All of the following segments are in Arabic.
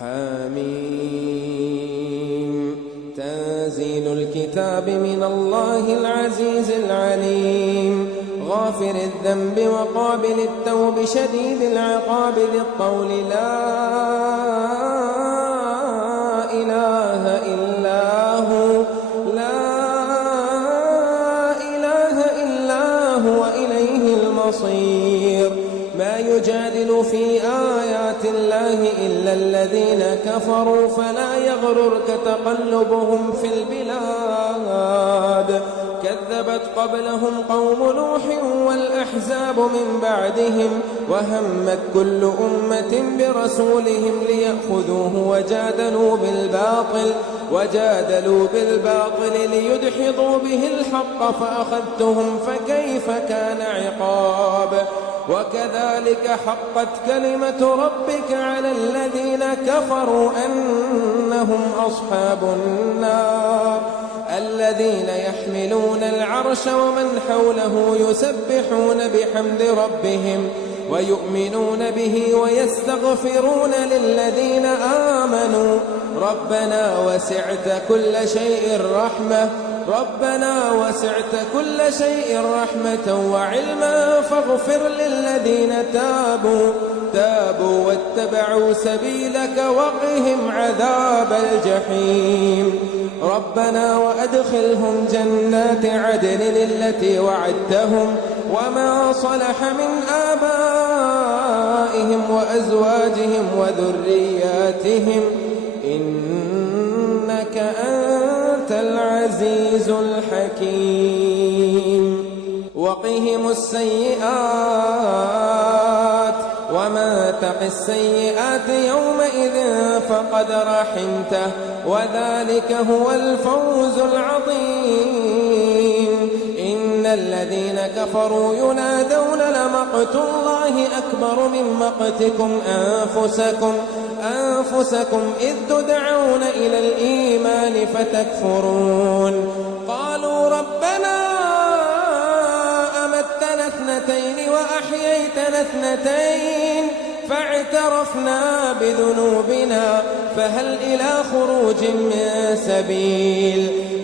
حميم. تنزيل الكتاب من الله العزيز العليم، غافر الذنب وقابل التوب شديد العقاب ذي الطول لا إله إلا هو وإليه المصير. ما يجادل في آيات الله إلا الذين كفروا فلا يغررك تقلبهم في البلاد. كذبت قبلهم قوم نوح والأحزاب من بعدهم، وهمت كل أمة برسولهم ليأخذوه وجادلوا بالباطل ليدحضوا به الحق فأخذتهم فكيف كان عقاب. وكذلك حقت كلمة ربك على الذين كفروا أنهم أصحاب النار، الذين يحملون العرش ومن حوله يسبحون بحمد ربهم ويؤمنون به ويستغفرون للذين آمنوا ربنا وسعت كل شيء رحمة وعلما فاغفر للذين تابوا واتبعوا سبيلك وقهم عذاب الجحيم. ربنا وأدخلهم جنات عدن التي وعدتهم وما صلح من آبائهم وأزواجهم وذرياتهم إنك أنت العزيز الحكيم. وقهم السيئات ومن تق السيئات يومئذ فقد رحمته وذلك هو الفوز العظيم. إن الذين كفروا ينادون لمقت الله أكبر من مقتكم أنفسكم إذ تدعون إلى الإيمان فتكفرون. قالوا ربنا أمتنا اثنتين وأحييتنا اثنتين فاعترفنا بذنوبنا فهل إلى خروج من سبيل.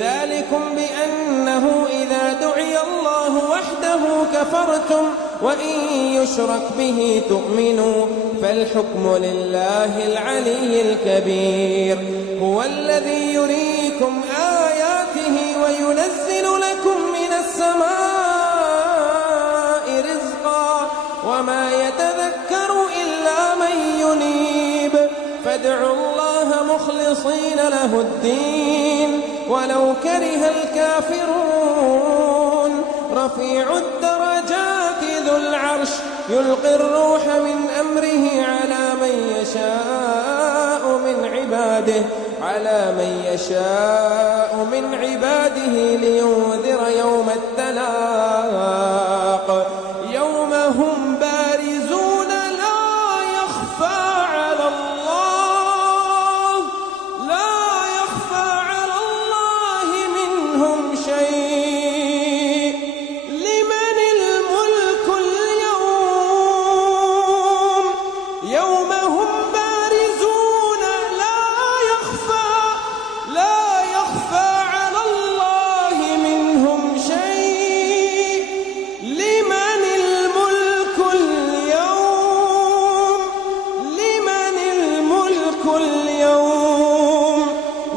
ذلكم بأنه إذا دعي الله وحده كفرتم وإن يشرك به تؤمنوا فالحكم لله العلي الكبير. هو الذي يريكم آياته وينزل لكم من السماء رزقا وما يتذكر إلا من ينيب. فادعوا الله مخلصين له الدين ولو كره الكافرون. رفيع الدرجات ذو العرش يلقي الروح من أمره على من يشاء من عباده لينذر يوم التلاق. يوم هم بارزون لا يخفى على الله منهم شيء. لمن الملك اليوم يوم هم بارزون لا يخفى على الله منهم شيء. لمن الملك اليوم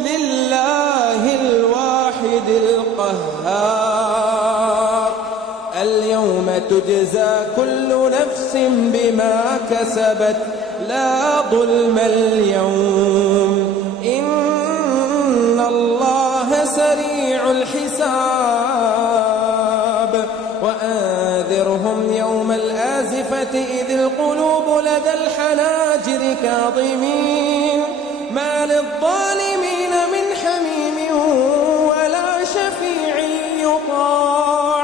لله الواحد القهار. اليوم تجزى كل نفس بما كسبت لا ظلم اليوم إن الله سريع الحساب. وأنذرهم يوم الآزفة إذ القلوب لدى الحناجر كاظمين ما للظالمين من حميم ولا شفيع يطاع.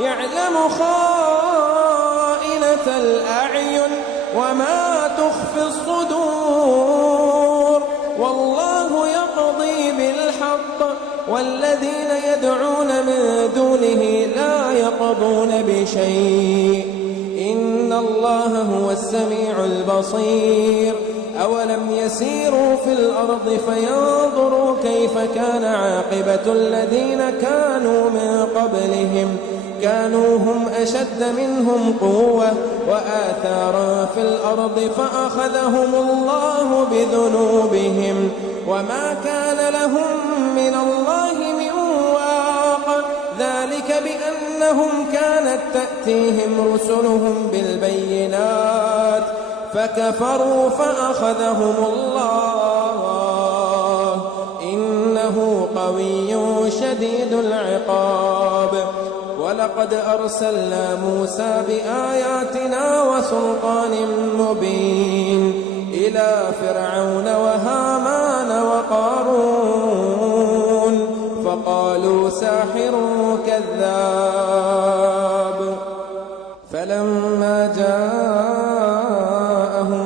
يعلم خائنة الأعين وما تخفي الصدور. والله يقضي بالحق والذين يدعون من دونه لا يقضون بشيء إن الله هو السميع البصير. أولم يسيروا في الأرض فينظروا كيف كان عاقبة الذين كانوا من قبلهم كانوا هم أشد منهم قوة وآثارا في الأرض فأخذهم الله بذنوبهم وما كان لهم من الله من واق ذلك بأنهم كانت تأتيهم رسلهم بالبينات فكفروا فأخذهم الله إنه قوي شديد العقاب ولقد أرسلنا موسى بآياتنا وسلطان مبين إلى فرعون وهامان وقارون فقالوا ساحر كذاب فلما جاءهم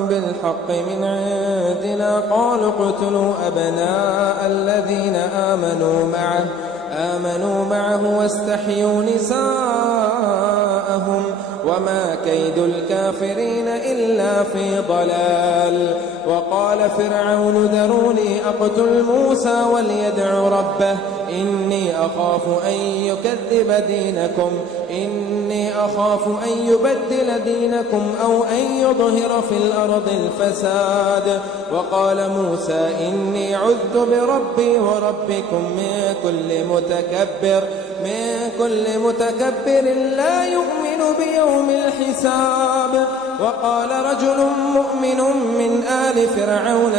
بالحق من عندنا قالوا اقتلوا أبناء الذين آمنوا معه واستحيوا نساءهم وما كيد الكافرين إلا في ضلال وقال فرعون ذروني أقتل موسى وليدع ربه إني أخاف أن يبدل دينكم أو أن يظهر في الأرض الفساد وقال موسى إني عذت بربي وربكم من كل متكبر لا يؤمن بيوم الحساب وقال رجل مؤمن من آل فرعون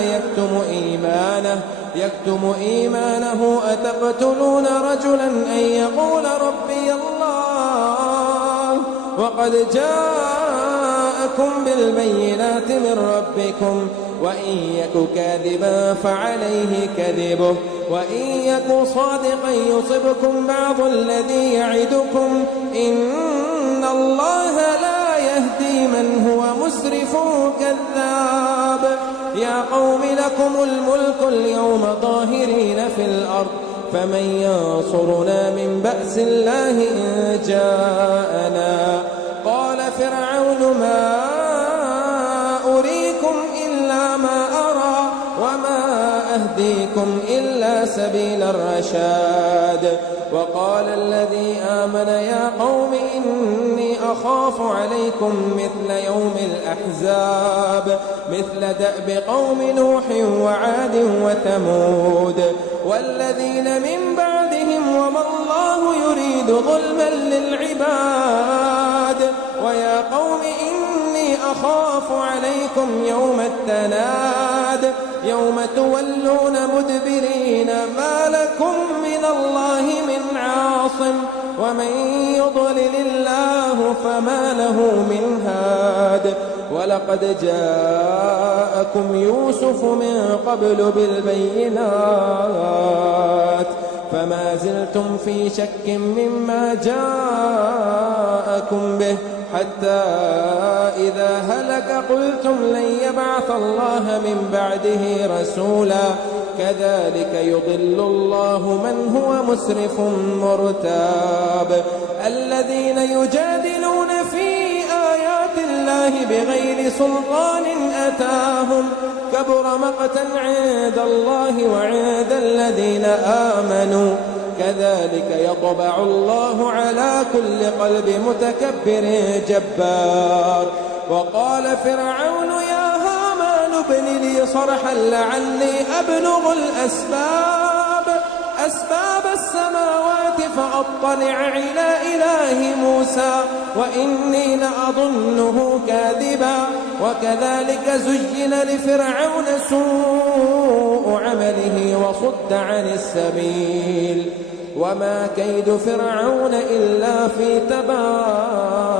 يكتم إيمانه أتقتلون رجلا أن يقول ربي الله وقد جاءكم بالبينات من ربكم وإن يك كاذبا فعليه كذبه وإن يك صادقا يصبكم بعض الذي يعدكم إن الله لا يهدي من هو مسرف كذاب يا قوم لكم الملك اليوم ظاهرين في الأرض فمن ينصرنا من بأس الله إن جاءنا قال فرعون ما أريكم إلا ما أرى وما أهديكم إلا سبيل الرشاد وقال الذي آمن يا قوم إني أخاف عليكم مثل يوم الأحزاب مثل دأب قوم نوح وعاد وثمود والذين من بعدهم وما الله يريد ظلما للعباد ويا قوم إني أخاف عليكم يوم التناد يوم تولون مدبرين ما لكم من الله من عاصم ومن يضلل الله فما له من هاد ولقد جاءكم يوسف من قبل بالبينات فما زلتم في شك مما جاءكم به حتى إذا هلك قلتم لن يبعث الله من بعده رسولا كذلك يضل الله من هو مسرف مرتاب الذين يجادلون في آيات الله بغير سلطان أتاهم كبر مقتا عند الله وعند الذين آمنوا كذلك يطبع الله على كل قلب متكبر جبار وقال فرعون يا هامان ابن لي صرحا لعلي أبلغ أسباب السماوات فأطلع إلى إله موسى وإني لأظنه كاذبا وكذلك زين لفرعون سوء عمله وصد عن السبيل وما كيد فرعون إلا في تباب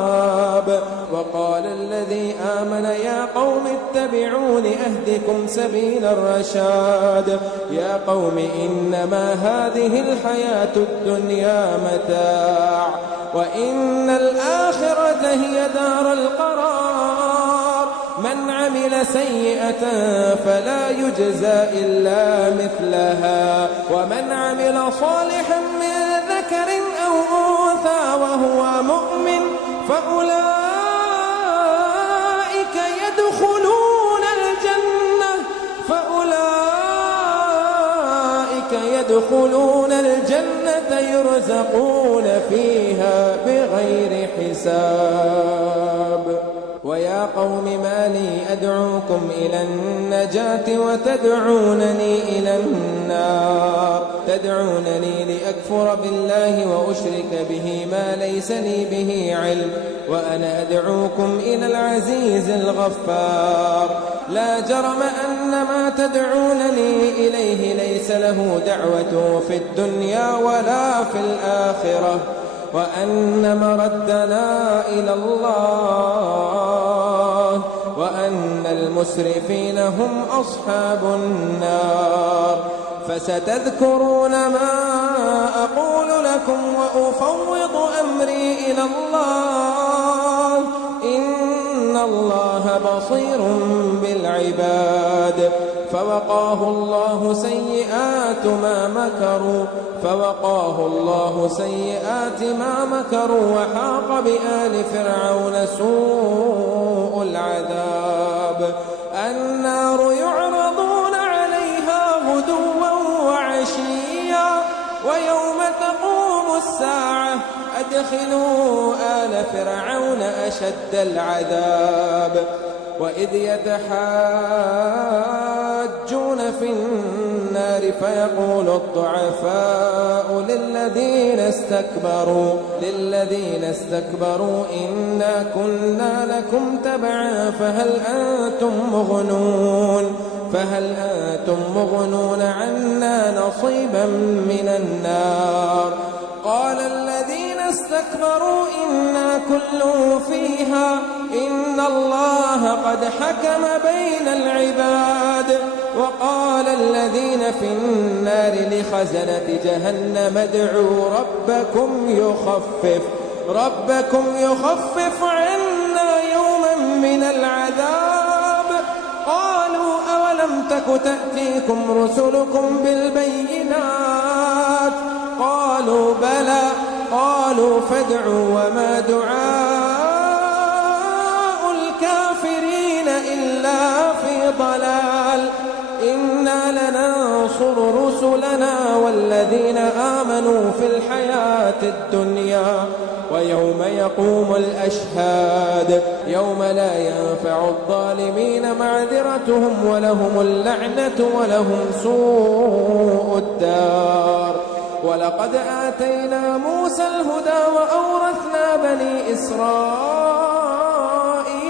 وقال الذي آمن يا قوم اتبعون أهدكم سبيل الرشاد يا قوم إنما هذه الحياة الدنيا متاع وإن الآخرة هي دار القرار من عمل سيئة فلا يجزى إلا مثلها ومن عمل صالحا من ذكر أو أنثى وهو مؤمن فأولئك يدخلون الجنة يدخلون الجنة يرزقون فيها بغير حساب. ويا قوم ما لي أدعوكم إلى النجاة وتدعونني إلى النار، تدعونني لأكفر بالله وأشرك به ما ليس لي به علم، وأنا أدعوكم إلى العزيز الغفار. لا جرم أن ما تدعونني إليه ليس له دعوة في الدنيا ولا في الآخرة، وأن مردنا إلى الله، وأن المسرفين هم أصحاب النار. فستذكرون ما أقول لكم وأفوض أمري إلى الله، إن الله بصير بالعباد. فوقاه الله سيئات ما مكروا وحاق بآل فرعون سوء العذاب. النار يعرضون عليها غدوا وعشيا ويوم تقوم الساعة أدخلوا آل فرعون أشد العذاب. وإذ يتحاجون في النار فيقول الضعفاء للذين استكبروا إنا كنا لكم تبعا فهل أنتم مغنون عنا نصيبا من النار. قال الذين استكبروا إنا كل فيها إن الله قد حكم بين العباد. وقال الذين في النار لخزنة جهنم ادعوا ربكم يخفف عنا يوما من العذاب. قالوا أولم تك تأتيكم رسلكم بالبينات؟ قالوا بلى. قالوا فادعوا وما دعاء الكافرين إلا في ضلال. إنا لننصر رسلنا والذين آمنوا في الحياة الدنيا ويوم يقوم الأشهاد يوم لا ينفع الظالمين معذرتهم ولهم اللعنة ولهم سوء الدار. ولقد آتينا موسى الهدى وأورثنا بني إسرائيل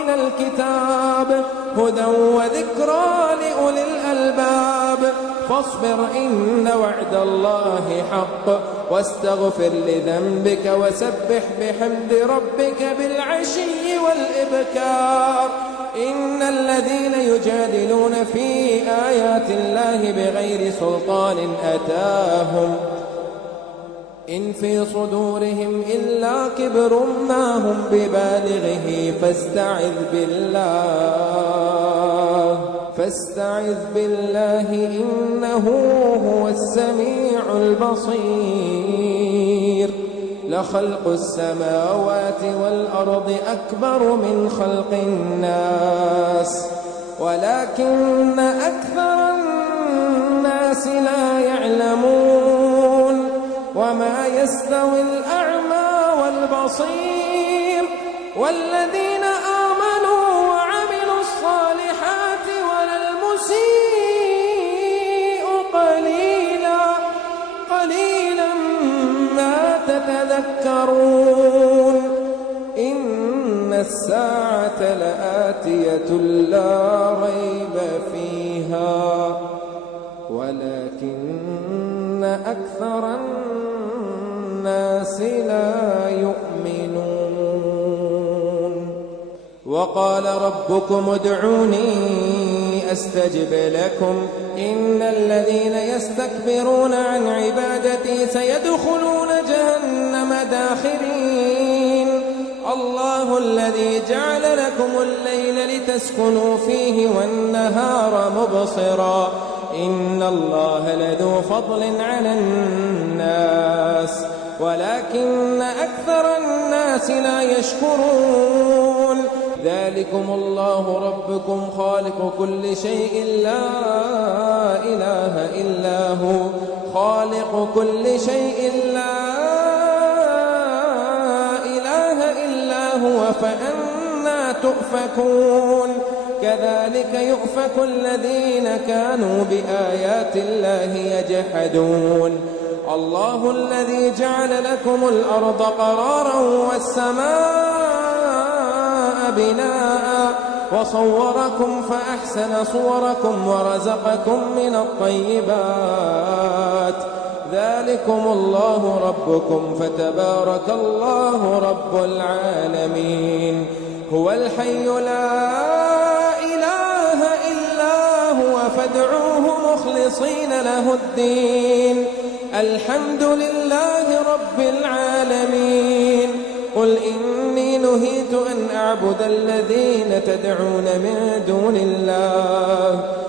الكتاب هدى وذكرى لأولي الألباب. فاصبر إن وعد الله حق واستغفر لذنبك وسبح بحمد ربك بالعشي والإبكار. إن الذين يجادلون في آيات الله بغير سلطان أتاهم إن في صدورهم إلا كبر ما هم ببالغه فاستعذ بالله إنه هو السميع البصير. لخلق السماوات والأرض أكبر من خلق الناس ولكن أكثر الناس لا يعلمون. وما يستوي الأعمى والبصير والذين آمنوا وعملوا الصالحات ولا المسيء قليلا ما تتذكرون. إن الساعة لآتية لا ريب فيها ولكن أكثر الناس لا يؤمنون. وقال ربكم ادعوني أستجب لكم إن الذين يستكبرون عن عبادتي سيدخلون جهنم داخرين. الله الذي جعل لكم الليل لتسكنوا فيه والنهار مبصرا إن الله لذو فضل على الناس ولكن أكثر الناس لا يشكرون. ذلكم الله ربكم خالق كل شيء لا إله إلا هو خالق رب كل شيء لا إله إلا هو فأنى تؤفكون كذلك يؤفك الذين كانوا بآيات الله يجحدون الله الذي جعل لكم الأرض قرارا والسماء بناء وصوركم فأحسن صوركم ورزقكم من الطيبات ذلكم الله ربكم فتبارك الله رب العالمين هو الحي لا إله إلا هو فادعوه مخلصين له الدين الحمد لله رب العالمين قل إني نهيت أن أعبد الذين تدعون من دون الله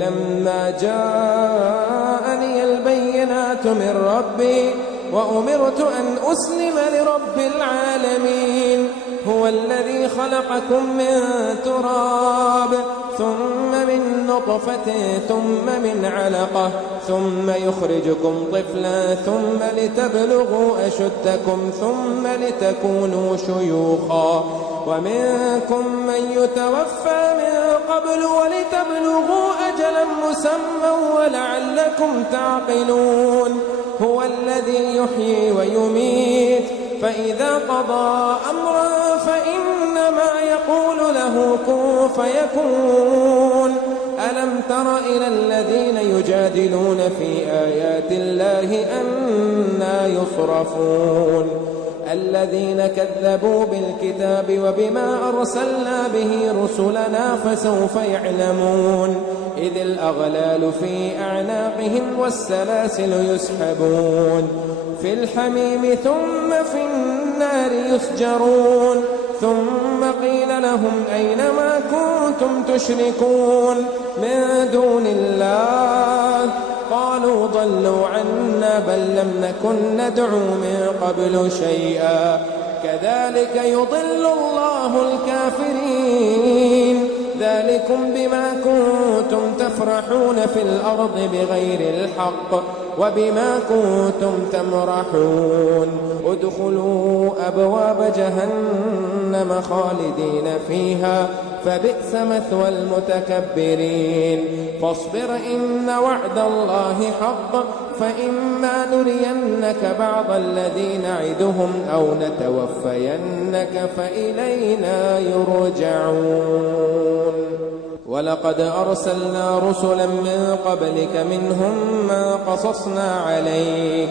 لما جاءني البينات من ربي وأمرت أن أسلم لرب العالمين هو الذي خلقكم من تراب ثم من نطفة ثم من علقة ثم يخرجكم طفلا ثم لتبلغوا أشدكم ثم لتكونوا شيوخا ومنكم من يتوفى من قبل ولتبلغوا أجلا مسمى ولعلكم تعقلون هو الذي يحيي ويميت فإذا قضى أمرا فإنما يقول له كن فيكون ألم تر إلى الذين يجادلون في آيات الله أنى يصرفون الذين كذبوا بالكتاب وبما أرسلنا به رسلنا فسوف يعلمون إذ الأغلال في أعناقهم والسلاسل يسحبون في الحميم ثم في النار يسجرون ثم قيل لهم أين ما كنتم تشركون من دون الله قالوا ضلوا عنا بل لم نكن ندعو من قبل شيئا كذلك يضل الله الكافرين ذلكم بما كنتم تفرحون في الأرض بغير الحق وبما كنتم تمرحون ادخلوا أبواب جهنم خالدين فيها فبئس مثوى المتكبرين فاصبر إن وعد الله حق فإما نرينك بعض الذي نعدهم أو نتوفينك فإلينا يرجعون ولقد أرسلنا رسلا من قبلك منهم من قصصنا عليك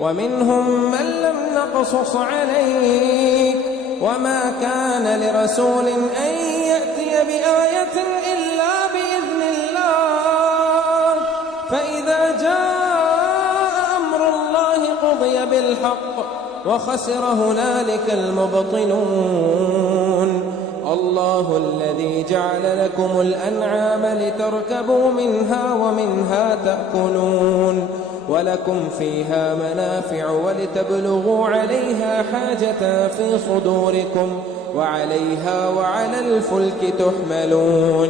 ومنهم من لم نقصص عليك وما كان لرسول أن يأتي بآية إلا بإذن الله فإذا جاء أمر الله قضي بالحق وخسر هنالك المبطلون الله الذي جعل لكم الأنعام لتركبوا منها ومنها تأكلون ولكم فيها منافع ولتبلغوا عليها حاجة في صدوركم وعليها وعلى الفلك تحملون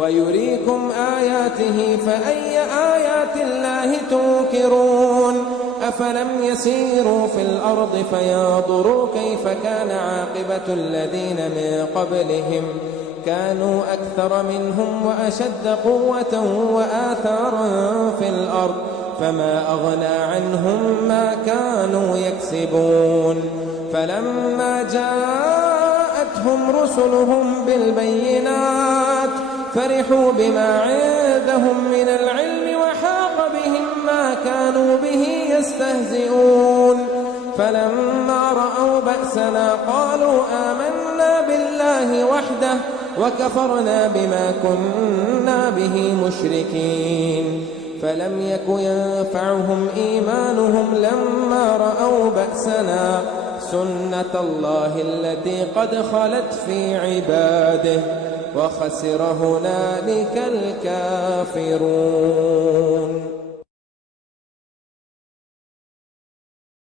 ويريكم آياته فأي آيات الله تنكرون أفلم يسيروا في الأرض فينظروا كيف كان عاقبة الذين من قبلهم كانوا أكثر منهم وأشد قوة وآثارا في الأرض فما أغنى عنهم ما كانوا يكسبون فلما جاءتهم رسلهم بالبينات فرحوا بما عندهم من العلم وحاق بهم ما كانوا به يستهزئون فلما رأوا بأسنا قالوا آمنا بالله وحده وكفرنا بما كنا به مشركين فلم يك ينفعهم إيمانهم لما رأوا بأسنا سنة الله التي قد خلت في عباده وخسر هنالك الكافرون.